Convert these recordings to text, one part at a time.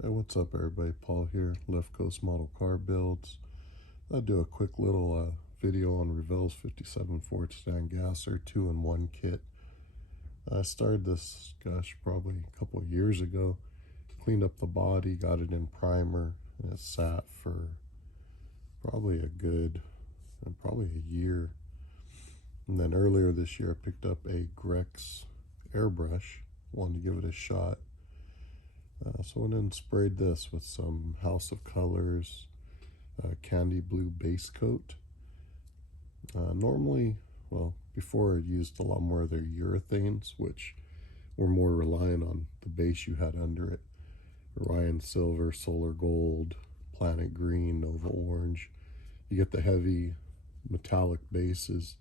Hey, what's up everybody? Paul here, Left Coast Model Car Builds. I'll do a quick little video on Revell's 57 Ford Sedan Gasser 2-in-1 kit. I started this, probably a couple of years ago. Cleaned up the body, got it in primer, and it sat for probably a year. And then earlier this year I picked up a Grex airbrush, wanted to give it a shot. So I went and sprayed this with some House of Colors candy blue base coat. Before I used a lot more of their urethanes, which were more reliant on the base you had under it. Orion Silver, Solar Gold, Planet Green, Nova Orange. You get the heavy metallic bases,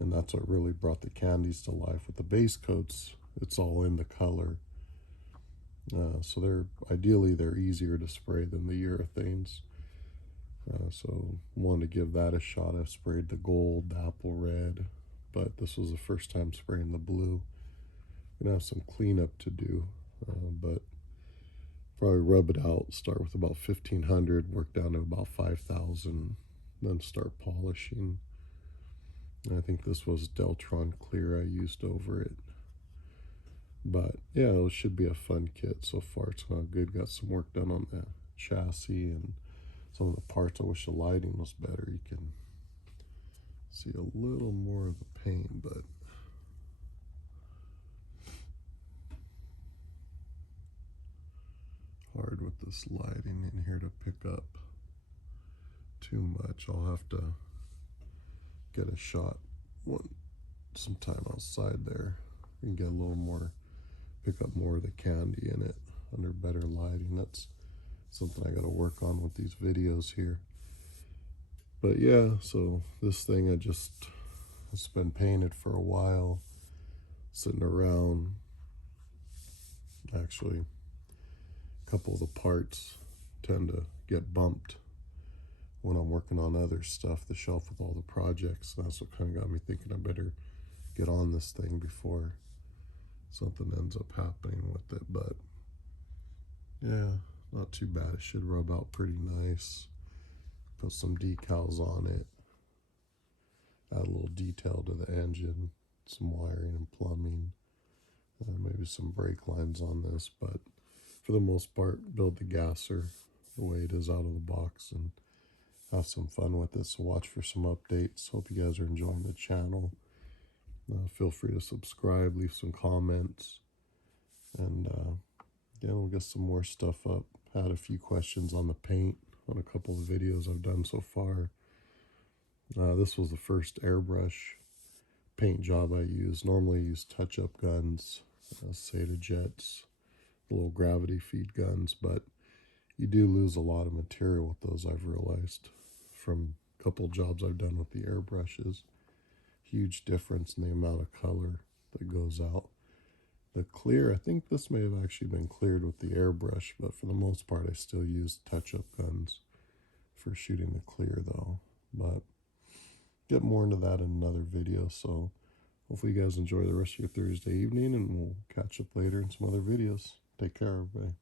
and that's what really brought the candies to life. With the base coats, it's all in the color. So they're easier to spray than the urethanes. So wanted to give that a shot. I sprayed the gold, the apple red, but this was the first time spraying the blue. Gonna have some cleanup to do, but probably rub it out. Start with about 1,500, work down to about 5,000, then start polishing. And I think this was Deltron Clear I used over it. But yeah, it should be a fun kit so far. It's not good. Got some work done on the chassis and some of the parts. I wish the lighting was better. You can see a little more of the paint, but hard with this lighting in here to pick up too much. I'll have to get a shot sometime outside there and get a little more, pick up more of the candy in it under better lighting. That's something I got to work on with these videos here. But yeah, so this thing it's been painted for a while, sitting around. Actually, a couple of the parts tend to get bumped when I'm working on other stuff, the shelf with all the projects. That's what kind of got me thinking I better get on this thing before something ends up happening with it. But yeah, not too bad. It should rub out pretty nice. Put some decals on it, add a little detail to the engine, some wiring and plumbing, maybe some brake lines on this. But for the most part, build the gasser the way it is out of the box and have some fun with it. So watch for some updates. Hope you guys are enjoying the channel. Feel free to subscribe, leave some comments, and yeah, we'll get some more stuff up. Had a few questions on the paint on a couple of videos I've done so far. This was the first airbrush paint job I used. Normally I use touch-up guns, Seta jets, little gravity feed guns, but you do lose a lot of material with those, I've realized, from a couple jobs I've done with the airbrushes. Huge difference in the amount of color that goes out. The clear, I think this may have actually been cleared with the airbrush, but for the most part I still use touch-up guns for shooting the clear though. But get more into that in another video. So hopefully you guys enjoy the rest of your Thursday evening, and we'll catch up later in some other videos. Take care, everybody.